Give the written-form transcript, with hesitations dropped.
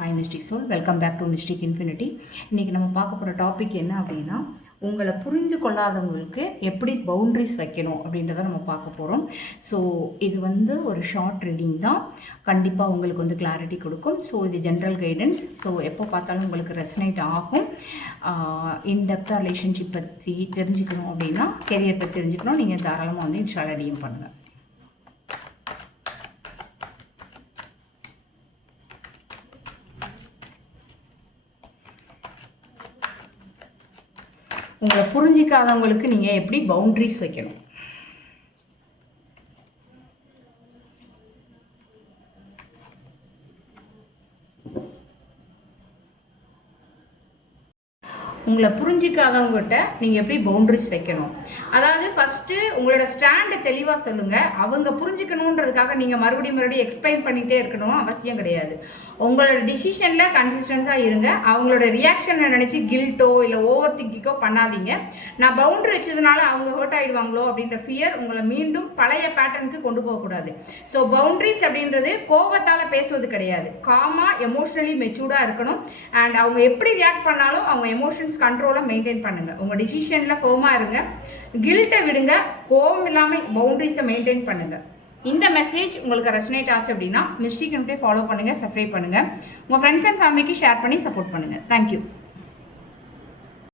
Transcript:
Hi mystic soul, welcome back to mystic infinity. இன்றைக்கி நம்ம பார்க்க போகிற டாபிக் என்ன அப்படின்னா, உங்களை புரிந்து கொள்ளாதவங்களுக்கு எப்படி பவுண்ட்ரிஸ் வைக்கணும் அப்படின்றத நம்ம பார்க்க போகிறோம். ஸோ இது ஒரு ஷார்ட் ரீடிங் தான், கண்டிப்பாக உங்களுக்கு கிளாரிட்டி கொடுக்கும். ஸோ இது ஜென்ரல் கைடன்ஸ். ஸோ எப்போ பார்த்தாலும் உங்களுக்கு ரெசனேட் ஆகும். இன்டெப்த்தாக ரிலேஷன்ஷிப் பற்றி தெரிஞ்சுக்கணும் அப்படின்னா, கெரியர் பற்றி தெரிஞ்சுக்கணும், நீங்கள் தாராளமாக இன்ஸ்டால் டிஎம் பண்ணுங்கள். உங்களை புரிஞ்சிக்காதவங்களுக்கு நீங்கள் எப்படி பவுண்ட்ரிஸ் வைக்கணும். உங்களை புரிஞ்சிக்காதவங்ககிட்ட நீங்கள் எப்படி பவுண்ட்ரிஸ் வைக்கணும். அதாவது ஃபஸ்ட்டு உங்களோட ஸ்டாண்டை தெளிவாக சொல்லுங்கள். அவங்க புரிஞ்சிக்கணுன்றதுக்காக நீங்கள் மறுபடியும் எக்ஸ்பிளைன் பண்ணிகிட்டே இருக்கணும் அவசியம் கிடையாது. உங்களோட டிசிஷனில் கன்சிஸ்டன்ஸாக இருங்க. அவங்களோட ரியாக்ஷனை நினச்சி கில்ட்டோ இல்லை ஓவர் திங்கிங்கோ பண்ணாதீங்க. நான் பவுண்ட்ரி வச்சதுனால அவங்க ஹர்ட் ஆகிடுவாங்களோ அப்படின்ற ஃபியர் உங்களை மீண்டும் பழைய பேட்டர்னுக்கு கொண்டு போகக்கூடாது. ஸோ பவுண்ட்ரிஸ் அப்படின்றது கோபத்தால் பேசுவது கிடையாது. காமாக எமோஷ்னலி மெச்சூர்டாக இருக்கணும். அண்ட் அவங்க எப்படி ரியாக்ட் பண்ணாலும் அவங்க எமோஷன்ஸ் கண்ட்ரோலை மெயின்டைன் பண்ணுங்கள். உங்கள் டிசிஷனில் ஃபோமாக இருங்க. கில்ட்டை விடுங்க. கோபம் இல்லாமல் பவுண்ட்ரிஸை மெயின்டைன் பண்ணுங்கள். இந்த மெசேஜ் உங்களுக்கு ரெசனேட் ஆச்சு அப்படின்னா மிஸ்டிக் இன்ஃபினிட்டி ஃபாலோ பண்ணுங்கள், சப்ஸ்கிரைப் பண்ணுங்கள், உங்கள் ஃப்ரெண்ட்ஸ் அண்ட் ஃபேமிலிக்கு ஷேர் பண்ணி சப்போர்ட் பண்ணுங்கள். தேங்க்யூ.